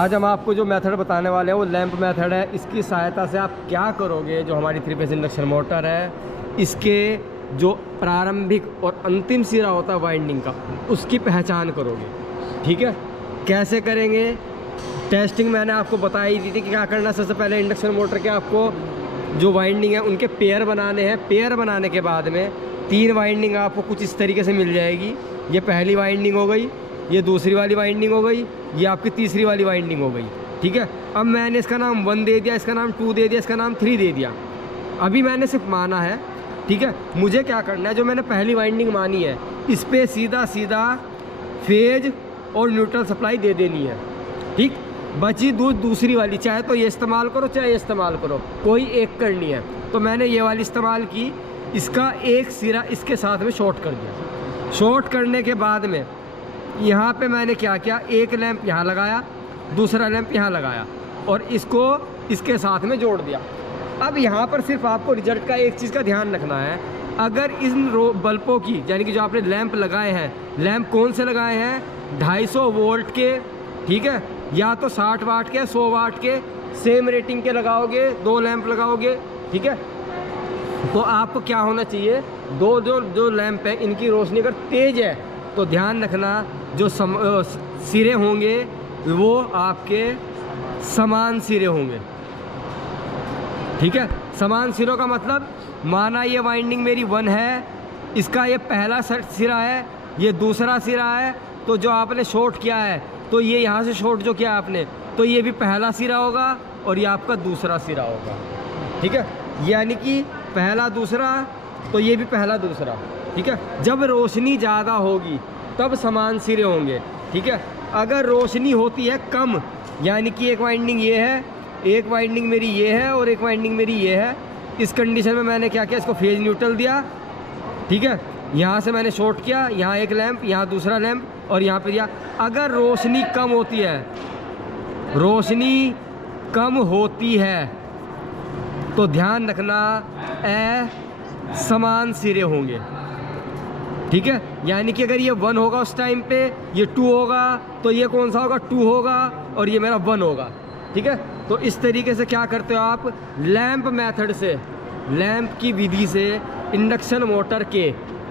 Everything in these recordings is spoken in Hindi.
आज हम आपको जो मेथड बताने वाले हैं वो लैंप मेथड है। इसकी सहायता से आप क्या करोगे, जो हमारी 3 फेज इंडक्शन मोटर है, इसके जो प्रारंभिक और अंतिम सिरा होता है वाइंडिंग का, उसकी पहचान करोगे। ठीक है, कैसे करेंगे? टेस्टिंग मैंने आपको बताई दी थी कि क्या करना। सबसे पहले इंडक्शन मोटर के आपको जो वाइंडिंग है उनके पेयर बनाने हैं। पेयर बनाने के बाद में 3 वाइंडिंग आपको कुछ इस तरीके से मिल जाएगी। ये पहली वाइंडिंग हो गई, ये दूसरी वाली वाइंडिंग हो गई, ये आपकी तीसरी वाली वाइंडिंग हो गई। ठीक है, अब मैंने इसका नाम 1 दे दिया, इसका नाम 2 दे दिया, इसका नाम 3 दे दिया। अभी मैंने सिर्फ माना है। ठीक है, मुझे क्या करना है, जो मैंने पहली वाइंडिंग मानी है इस पर सीधा सीधा फेज और न्यूट्रल सप्लाई दे देनी है। ठीक, बची दूसरी वाली, चाहे तो ये इस्तेमाल करो चाहे ये इस्तेमाल करो, कोई एक करनी है। तो मैंने ये वाली इस्तेमाल की, इसका एक सिरा इसके साथ में शॉर्ट कर दिया। शॉर्ट करने के बाद में यहाँ पे मैंने क्या किया, एक लैंप यहाँ लगाया, दूसरा लैंप यहाँ लगाया और इसको इसके साथ में जोड़ दिया। अब यहाँ पर सिर्फ आपको रिजल्ट का एक चीज़ का ध्यान रखना है। अगर इन बल्बों की, यानी कि जो आपने लैंप लगाए हैं, लैंप कौन से लगाए हैं, 250 वोल्ट के, ठीक है, या तो 60 वाट के, 100 वाट के, सेम रेटिंग के लगाओगे, 2 लैंप लगाओगे। ठीक है, तो आपको क्या होना चाहिए, जो लैंप है इनकी रोशनी अगर तेज़ है तो ध्यान रखना जो सिरे होंगे वो आपके समान सिरे होंगे। ठीक है, समान सिरों का मतलब, माना ये वाइंडिंग मेरी 1 है, इसका ये पहला सिरा है, ये दूसरा सिरा है, तो जो आपने शॉर्ट किया है तो ये यहाँ से शॉर्ट जो किया आपने, तो ये भी पहला सिरा होगा और ये आपका दूसरा सिरा होगा। ठीक है, यानी कि पहला दूसरा, तो ये भी पहला दूसरा। ठीक है, जब रोशनी ज़्यादा होगी तब समान सिरे होंगे। ठीक है, अगर रोशनी होती है कम, यानी कि एक वाइंडिंग ये है, एक वाइंडिंग मेरी ये है और एक वाइंडिंग मेरी ये है, इस कंडीशन में मैंने क्या किया, इसको फेज न्यूट्रल दिया। ठीक है, यहाँ से मैंने शॉर्ट किया, यहाँ एक लैंप, यहाँ दूसरा लैंप और यहाँ पे दिया। अगर रोशनी कम होती है, रोशनी कम होती है तो ध्यान रखना समान सिरे होंगे। ठीक है, यानी कि अगर ये 1 होगा उस टाइम पे, ये 2 होगा, तो ये कौन सा होगा, 2 होगा और ये मेरा 1 होगा। ठीक है, तो इस तरीके से क्या करते हो आप, लैंप मेथड से, लैंप की विधि से इंडक्शन मोटर के,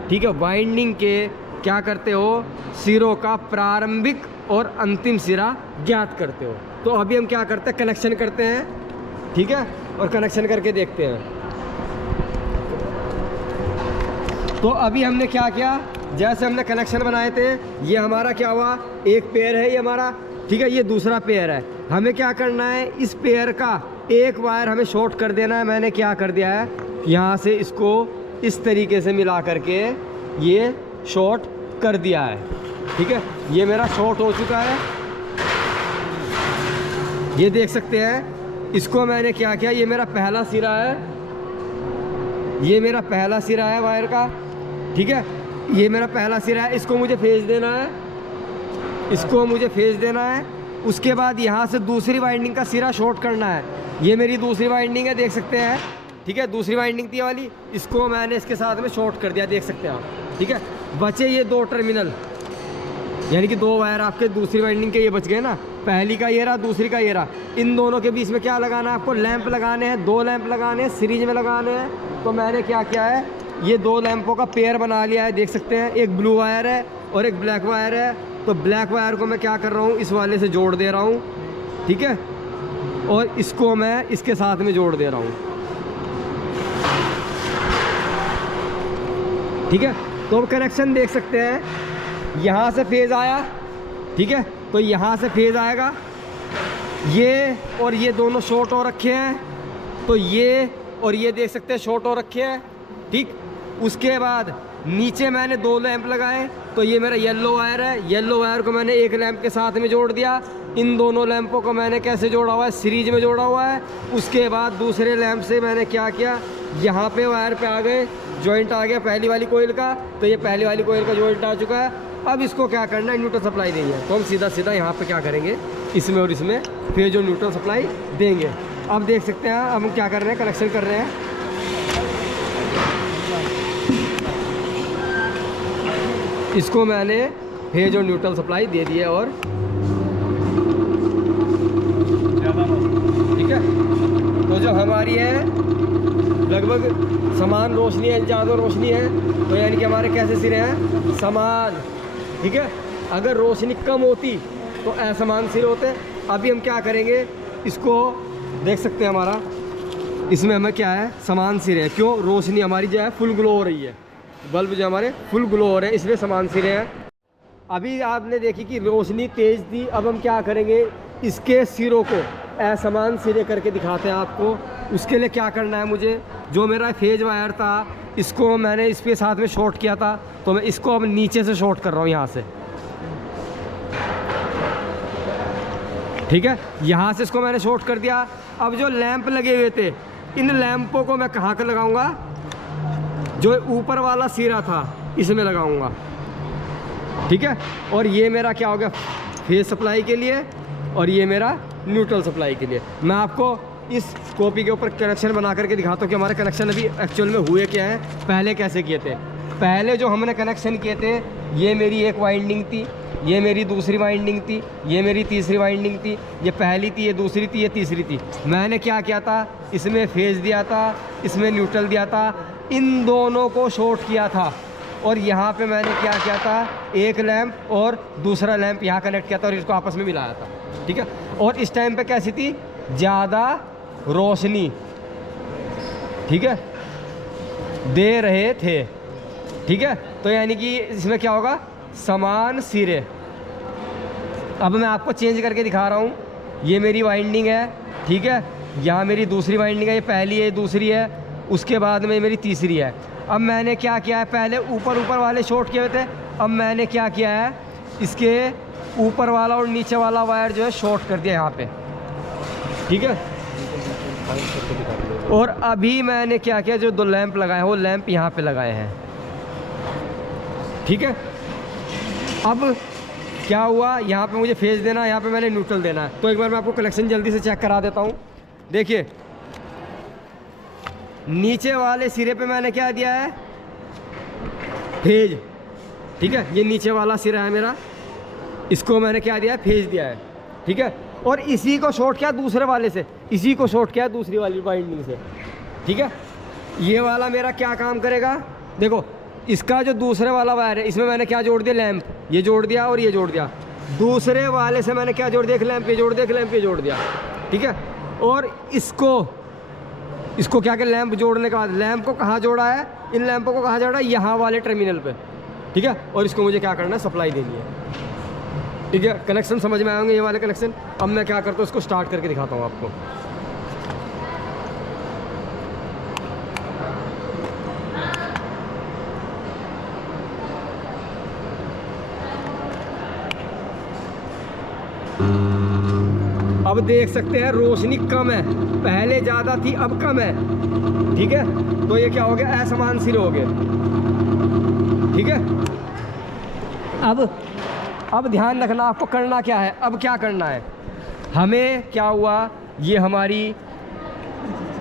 ठीक है, वाइंडिंग के क्या करते हो, सिरों का प्रारंभिक और अंतिम सिरा ज्ञात करते हो। तो अभी हम क्या करते हैं, कनेक्शन करते हैं। ठीक है, और कनेक्शन करके देखते हैं। तो अभी हमने क्या किया, जैसे हमने कनेक्शन बनाए थे, ये हमारा क्या हुआ, एक पेयर है ये हमारा। ठीक है, ये दूसरा पेयर है। हमें क्या करना है, इस पेयर का एक वायर हमें शॉर्ट कर देना है। मैंने क्या कर दिया है, यहाँ से इसको इस तरीके से मिला करके ये शॉर्ट कर दिया है। ठीक है, ये मेरा शॉर्ट हो चुका है, ये देख सकते हैं। इसको मैंने क्या किया, ये मेरा पहला सिरा है, ये मेरा पहला सिरा है वायर का। ठीक है, ये मेरा पहला सिरा है, इसको मुझे फेज देना है, इसको मुझे फेज देना है। उसके बाद यहाँ से दूसरी वाइंडिंग का सिरा शॉर्ट करना है। ये मेरी दूसरी वाइंडिंग है, देख सकते हैं। ठीक है, दूसरी वाइंडिंग थी वाली, इसको मैंने इसके साथ में शॉर्ट कर दिया, देख सकते हैं आप। ठीक है, बचे ये 2 टर्मिनल, यानी कि 2 वायर आपके दूसरी वाइंडिंग के ये बच गए ना, पहली का ये रहा, दूसरी का ये रहा। इन दोनों के बीच में क्या लगाना है आपको, लैंप लगाने हैं, 2 लैंप लगाने हैं, सीरीज में लगाने हैं। तो मैंने क्या किया है, ये 2 लैंपों का पेयर बना लिया है, देख सकते हैं। एक ब्लू वायर है और एक ब्लैक वायर है। तो ब्लैक वायर को मैं क्या कर रहा हूँ, इस वाले से जोड़ दे रहा हूँ। ठीक है, और इसको मैं इसके साथ में जोड़ दे रहा हूँ। ठीक है, तो अब कनेक्शन देख सकते हैं, यहाँ से फेज आया। ठीक है, तो यहाँ से फेज आएगा, ये और ये दोनों शॉर्ट हो रखे हैं, तो ये और ये देख सकते हैं शॉर्ट हो रखे हैं। ठीक, उसके बाद नीचे मैंने 2 लैंप लगाए, तो ये मेरा येलो वायर है, येलो वायर को मैंने एक लैंप के साथ में जोड़ दिया। इन दोनों लैंपों को मैंने कैसे जोड़ा हुआ है, सीरीज में जोड़ा हुआ है। उसके बाद दूसरे लैंप से मैंने क्या किया, यहाँ पे वायर पे आ गए, जॉइंट आ गया पहली वाली कोयल का, तो ये पहली वाली कोयल का जॉइंट आ चुका है। अब इसको क्या करना है, न्यूट्रल सप्लाई देंगे। तो हम सीधा सीधा यहाँ पे क्या करेंगे, इसमें और इसमें फिर जो न्यूट्रल सप्लाई देंगे। अब देख सकते हैं, अब हम क्या कर रहे हैं, कनेक्शन कर रहे हैं। इसको मैंने फेज और न्यूट्रल सप्लाई दे दी है और ठीक है। तो जो हमारी है लगभग समान रोशनी है, ज़्यादा रोशनी है, तो यानी कि हमारे कैसे सिरे हैं, समान। ठीक है। अगर रोशनी कम होती तो असमान सिरे होते। अभी हम क्या करेंगे, इसको देख सकते हैं, हमारा इसमें हमें क्या है, समान सिरे हैं। क्यों, रोशनी हमारी जो है फुल ग्लो हो रही है, बल्ब जो हमारे फुल ग्लो हो रहे हैं, इसलिए समान सिरे हैं। अभी आपने देखी कि रोशनी तेज़ थी। अब हम क्या करेंगे, इसके सिरों को असमान सिरे करके दिखाते हैं आपको। उसके लिए क्या करना है, मुझे जो मेरा फेज वायर था इसको मैंने इसके साथ में शॉर्ट किया था, तो मैं इसको अब नीचे से शॉर्ट कर रहा हूँ यहाँ से। ठीक है, यहाँ से इसको मैंने शॉर्ट कर दिया। अब जो लैंप लगे हुए थे, इन लैंपों को मैं कहाँ कर लगाऊंगा, जो ऊपर वाला सिरा था इसमें लगाऊंगा। ठीक है। और ये मेरा क्या हो गया, फेज सप्लाई के लिए, और ये मेरा न्यूट्रल सप्लाई के लिए। मैं आपको इस कॉपी के ऊपर कनेक्शन बना करके दिखाता हूँ कि हमारे कनेक्शन अभी एक्चुअल में हुए क्या हैं, पहले कैसे किए थे। पहले जो हमने कनेक्शन किए थे, ये मेरी एक वाइंडिंग थी, ये मेरी दूसरी वाइंडिंग थी, ये मेरी तीसरी वाइंडिंग थी, ये पहली थी, ये दूसरी थी, ये तीसरी थी। मैंने क्या किया था, इसमें फेज दिया था, इसमें न्यूट्रल दिया था, इन दोनों को शॉर्ट किया था। और यहाँ पे मैंने क्या किया था, एक लैंप और दूसरा लैंप यहाँ कनेक्ट किया था और इसको आपस में मिलाया था। ठीक है। और इस टाइम पे कैसी थी, ज़्यादा रोशनी, ठीक है, दे रहे थे। ठीक है। तो यानी कि इसमें क्या होगा, समान सिरे। अब मैं आपको चेंज करके दिखा रहा हूँ। ये मेरी वाइंडिंग है, ठीक है, यहाँ मेरी दूसरी वाइंडिंग है, ये पहली है, दूसरी है, उसके बाद में मेरी तीसरी है। अब मैंने क्या किया है, पहले ऊपर वाले शॉर्ट किए हुए थे, अब मैंने क्या किया है, इसके ऊपर वाला और नीचे वाला वायर जो है शॉर्ट कर दिया यहाँ पे। ठीक है। और अभी मैंने क्या किया, जो दो लैंप लगाए हैं वो लैंप यहाँ पे लगाए हैं। ठीक है। अब क्या हुआ, यहाँ पे मुझे फेज देना है, यहाँ पे मैंने न्यूट्रल देना है। तो एक बार मैं आपको कलेक्शन जल्दी से चेक करा देता हूँ। देखिए, नीचे वाले सिरे पे मैंने क्या दिया है, फेज। ठीक है, ये नीचे वाला सिरा है मेरा, इसको मैंने क्या दिया है, फेज दिया है। ठीक है। और इसी को शॉर्ट किया दूसरे वाले से, इसी को शॉर्ट किया दूसरी वाली वाइंडिंग से। ठीक है। ये वाला मेरा क्या काम करेगा, देखो, इसका जो दूसरे वाला वायर है, इसमें मैंने क्या जोड़ दिया, लैंप, ये जोड़ दिया और ये जोड़ दिया। दूसरे वाले से मैंने क्या जोड़ दिया, एक लैंप ये जोड़ दिया, एक लैंप ये जोड़ दिया। ठीक है। और इसको क्या क्या, लैंप जोड़ने के बाद लैंप को कहाँ जोड़ा है, इन लैंपों को कहाँ जोड़ा है, यहाँ वाले टर्मिनल पे। ठीक है। और इसको मुझे क्या करना है, सप्लाई देनी है। ठीक है। कनेक्शन समझ में आएंगे, ये वाले कनेक्शन। अब मैं क्या करता हूँ, इसको स्टार्ट करके दिखाता हूँ आपको। अब देख सकते हैं रोशनी कम है, पहले ज़्यादा थी अब कम है। ठीक है। तो ये क्या हो गया, असमान सिरे हो गए। ठीक है। अब ध्यान रखना, आपको करना क्या है, अब क्या करना है, हमें क्या हुआ, ये हमारी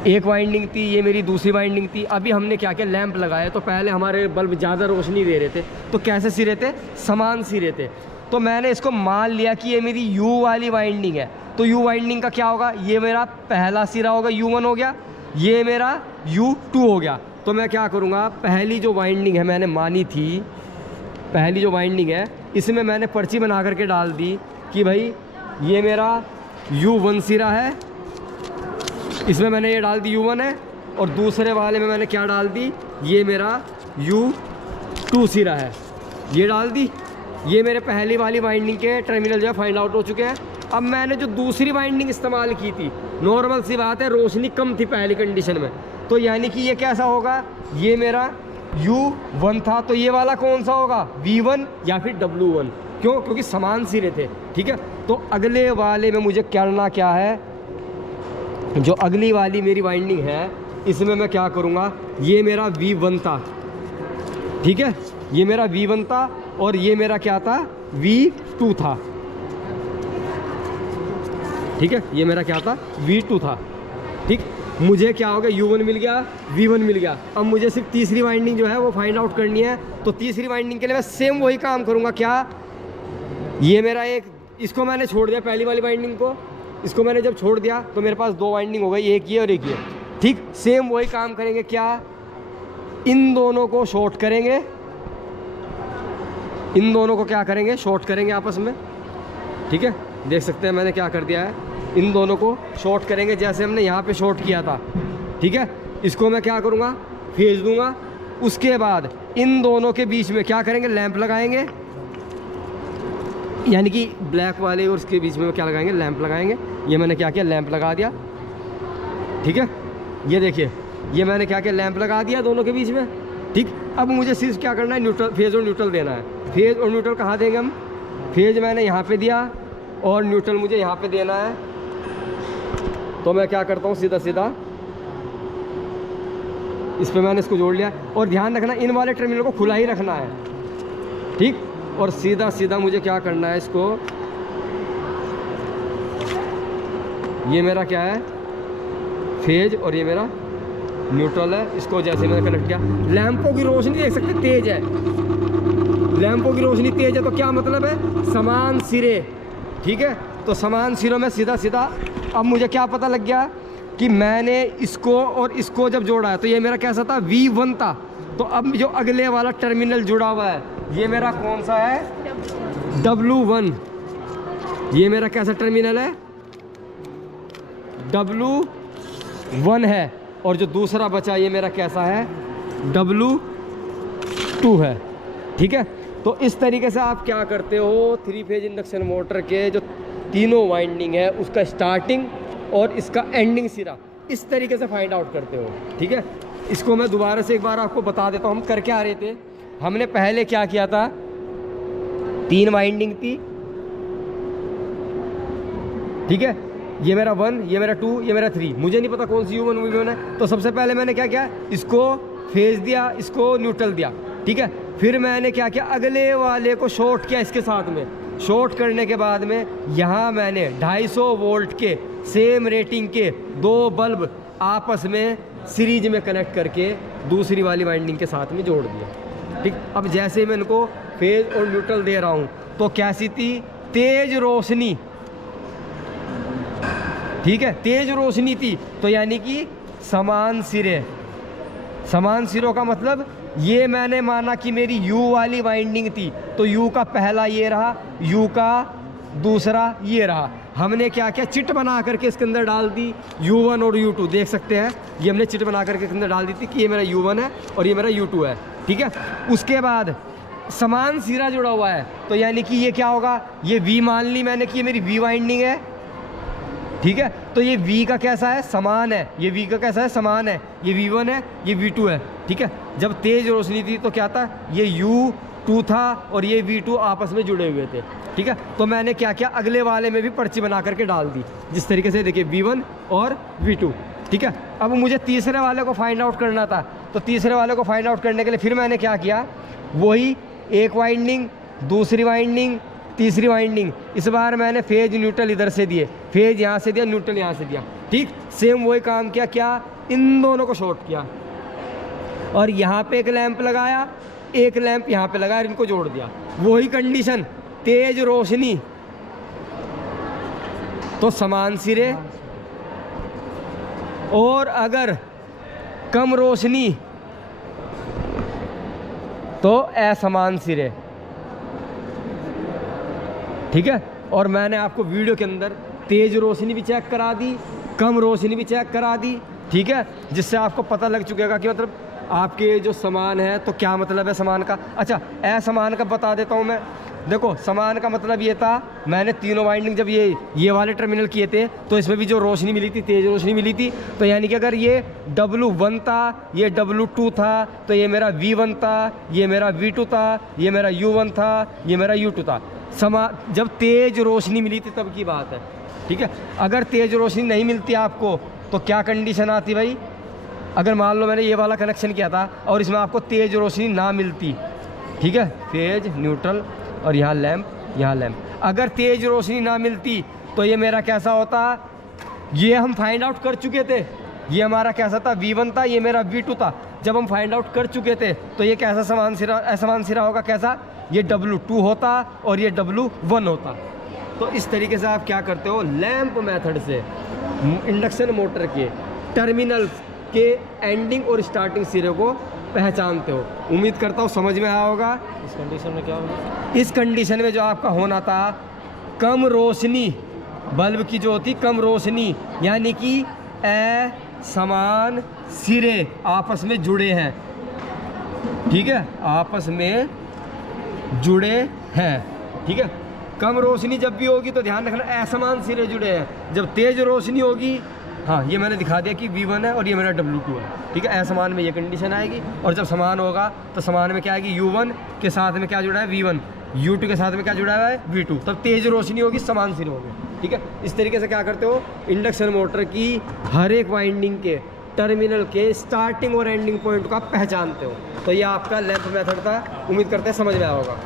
एक वाइंडिंग थी, ये मेरी दूसरी वाइंडिंग थी। अभी हमने क्या किया, लैंप लगाया। तो पहले हमारे बल्ब ज़्यादा रोशनी दे रहे थे, तो कैसे सिरे थे, समान सिरे थे। तो मैंने इसको मान लिया कि ये मेरी यू वाली वाइंडिंग है। तो यू वाइंडिंग का क्या होगा, ये मेरा पहला सिरा होगा, U1 हो गया, ये मेरा U2 हो गया। तो मैं क्या करूँगा, पहली जो वाइंडिंग है मैंने मानी थी, पहली जो वाइंडिंग है इसमें मैंने पर्ची बना करके डाल दी कि भाई ये मेरा U1 सिरा है, इसमें मैंने ये डाल दी U1 है, और दूसरे वाले में मैंने क्या डाल दी, ये मेरा U2 सिरा है, ये डाल दी। ये मेरे पहली वाली वाइंडिंग के टर्मिनल जो है फाइंड आउट हो चुके हैं। अब मैंने जो दूसरी वाइंडिंग इस्तेमाल की थी, नॉर्मल सी बात है, रोशनी कम थी पहली कंडीशन में, तो यानी कि ये कैसा होगा, ये मेरा U1 था, तो ये वाला कौन सा होगा, V1 या फिर W1। क्यों, क्योंकि समान सिरे थे। ठीक है। तो अगले वाले में मुझे करना क्या है, जो अगली वाली मेरी वाइंडिंग है इसमें मैं क्या करूँगा, ये मेरा V1 था। ठीक है। ये मेरा V1 था और ये मेरा क्या था, V2 था। ठीक है। ये मेरा क्या था, V2 था। ठीक। मुझे क्या हो गया, U1 मिल गया, V1 मिल गया। अब मुझे सिर्फ तीसरी वाइंडिंग जो है वो फाइंड आउट करनी है। तो तीसरी वाइंडिंग के लिए मैं सेम वही काम करूँगा। क्या, ये मेरा एक, इसको मैंने छोड़ दिया पहली वाली वाइंडिंग को, इसको मैंने जब छोड़ दिया तो मेरे पास 2 वाइंडिंग हो गई, एक ये और एक ये। ठीक, सेम वही काम करेंगे, क्या, इन दोनों को शॉर्ट करेंगे, इन दोनों को क्या करेंगे, शॉर्ट करेंगे आपस में। ठीक है, देख सकते हैं मैंने क्या कर दिया है, इन दोनों को शॉर्ट करेंगे जैसे हमने यहाँ पे शॉर्ट किया था। ठीक है, इसको मैं क्या करूँगा, भेज दूँगा। उसके बाद इन दोनों के बीच में क्या करेंगे, लैंप लगाएंगे, यानी कि ब्लैक वाले और उसके बीच में क्या लगाएंगे, लैंप लगाएंगे। ये मैंने क्या किया, लैंप लगा दिया। ठीक है, ये देखिए, ये मैंने क्या किया, लैंप लगा दिया दोनों के बीच में। ठीक, अब मुझे सिर्फ क्या करना है, न्यूट्रल, फेज और न्यूट्रल देना है। फेज और न्यूट्रल कहाँ देंगे हम, फेज मैंने यहाँ पे दिया और न्यूट्रल मुझे यहाँ पे देना है। तो मैं क्या करता हूँ, सीधा सीधा इस पर मैंने इसको जोड़ लिया। और ध्यान रखना, इन वाले टर्मिनल को खुला ही रखना है। ठीक, और सीधा सीधा मुझे क्या करना है, इसको, ये मेरा क्या है, फेज, और ये मेरा न्यूट्रल है। इसको जैसे मैंने कनेक्ट किया, लैंपों की रोशनी देख सकते, तेज है, लैंपों की रोशनी तेज है, तो क्या मतलब है, समान सिरे। ठीक है, तो समान सिरों में सीधा सीधा, अब मुझे क्या पता लग गया कि मैंने इसको और इसको जब जोड़ा है तो ये मेरा कैसा था, V1 था। तो अब जो अगले वाला टर्मिनल जुड़ा हुआ है, ये मेरा कौन सा है, W1। ये मेरा कैसा टर्मिनल है, W1 है। और जो दूसरा बचा ये मेरा कैसा है, W2 है। ठीक है, तो इस तरीके से आप क्या करते हो, 3 फेज इंडक्शन मोटर के जो तीनों वाइंडिंग है उसका स्टार्टिंग और इसका एंडिंग सिरा इस तरीके से फाइंड आउट करते हो। ठीक है, इसको मैं दोबारा से एक बार आपको बता देता हूँ हम कर क्या आ रहे थे। हमने पहले क्या किया था, 3 वाइंडिंग थी। ठीक है, ये मेरा 1, ये मेरा 2, ये मेरा 3, मुझे नहीं पता कौन सी U1 V1 है। तो सबसे पहले मैंने क्या किया, इसको फेज दिया, इसको न्यूट्रल दिया। ठीक है, फिर मैंने क्या किया, अगले वाले को शॉर्ट किया इसके साथ में। शॉर्ट करने के बाद में यहाँ मैंने 250 वोल्ट के सेम रेटिंग के 2 बल्ब आपस में सीरीज में कनेक्ट करके दूसरी वाली वाइंडिंग के साथ में जोड़ दिया। ठीक, अब जैसे मैं इनको फेज और न्यूट्रल दे रहा हूँ तो कैसी थी, तेज रोशनी। ठीक है, तेज रोशनी थी, तो यानी कि समान सिरे। समान सिरों का मतलब, ये मैंने माना कि मेरी U वाली वाइंडिंग थी, तो U का पहला ये रहा, U का दूसरा ये रहा। हमने क्या किया, चिट बना करके इसके अंदर डाल दी, U1 और U2 देख सकते हैं, ये हमने चिट बना करके इसके अंदर डाल दी थी कि ये मेरा U1 है और ये मेरा U2 है। ठीक है, उसके बाद समान सिरा जुड़ा हुआ है, तो यानी कि ये क्या होगा, ये V मान ली मैंने कि ये मेरी V वाइंडिंग है। ठीक है, तो ये V का कैसा है, समान है, ये V का कैसा है, समान है, ये V1 है, ये V2 है। ठीक है, जब तेज रोशनी थी तो क्या था, ये U2 था और ये V2 आपस में जुड़े हुए थे। ठीक है, तो मैंने क्या किया, अगले वाले में भी पर्ची बना करके डाल दी, जिस तरीके से देखिए V1 और V2। ठीक है, अब मुझे तीसरे वाले को फाइंड आउट करना था, तो तीसरे वाले को फाइंड आउट करने के लिए फिर मैंने क्या किया, वही एक वाइंडिंग, दूसरी वाइंडिंग, तीसरी वाइंडिंग। इस बार मैंने फेज न्यूट्रल इधर से दिए, फेज यहाँ से दिया, न्यूट्रल यहाँ से दिया। ठीक, सेम वही काम किया, क्या, इन दोनों को शॉर्ट किया और यहाँ पे एक लैंप लगाया, एक लैंप यहाँ पे लगाया, इनको जोड़ दिया। वही कंडीशन, तेज रोशनी तो समान सिरे, और अगर कम रोशनी तो असमान सिरे। ठीक है, और मैंने आपको वीडियो के अंदर तेज रोशनी भी चेक करा दी, कम रोशनी भी चेक करा दी। ठीक है, जिससे आपको पता लग चुकेगा कि मतलब आपके जो समान है तो क्या मतलब है समान का। अच्छा, असमान का बता देता हूँ मैं। देखो, समान का मतलब ये था, मैंने तीनों वाइंडिंग जब ये वाले टर्मिनल किए थे तो इसमें भी जो रोशनी मिली थी, तेज रोशनी मिली थी। तो यानी कि अगर ये W1 था, ये W2 था, तो ये मेरा V1 था, ये मेरा V2 था, ये मेरा U1 था, ये मेरा U2 था। जब तेज रोशनी मिली थी तब की बात है। ठीक है, अगर तेज रोशनी नहीं मिलती आपको तो क्या कंडीशन आती भाई, अगर मान लो मैंने ये वाला कनेक्शन किया था और इसमें आपको तेज रोशनी ना मिलती। ठीक है, फेज, न्यूट्रल और यहाँ लैंप, यहाँ लैंप, अगर तेज रोशनी ना मिलती तो ये मेरा कैसा होता, ये हम फाइंड आउट कर चुके थे, ये हमारा कैसा था, V1 था, ये मेरा V2 था। जब हम फाइंड आउट कर चुके थे तो ये कैसा समान सिरा, असमान सिरा होगा, कैसा, ये W2 होता और ये W1 होता। तो इस तरीके से आप क्या करते हो, लैंप मेथड से इंडक्शन मोटर के टर्मिनल्स के एंडिंग और स्टार्टिंग सिरे को पहचानते हो। उम्मीद करता हूँ समझ में आया होगा। इस कंडीशन में क्या होगा? इस कंडीशन में जो आपका होना था, कम रोशनी, बल्ब की जो होती कम रोशनी, यानी कि समान सिरे आपस में जुड़े हैं, ठीक है, आपस में जुड़े हैं, ठीक है। कम रोशनी जब भी होगी तो ध्यान रखना असमान सिरे जुड़े हैं। जब तेज रोशनी होगी, हाँ ये मैंने दिखा दिया कि V1 है और ये मेरा W2 है, ठीक है। असमान में ये कंडीशन आएगी, और जब समान होगा तो समान में क्या आएगी, U1 के साथ में क्या जुड़ा है, V1, U2 के साथ में क्या जुड़ा हुआ है, V2। तब तेज रोशनी होगी, समान सिरे होंगे, ठीक है। इस तरीके से क्या करते हो, इंडक्शन मोटर की हर एक वाइंडिंग के टर्मिनल के स्टार्टिंग और एंडिंग पॉइंट को आप पहचानते हो। तो ये आपका लैंप मेथड था, उम्मीद करते हैं समझ में आया होगा।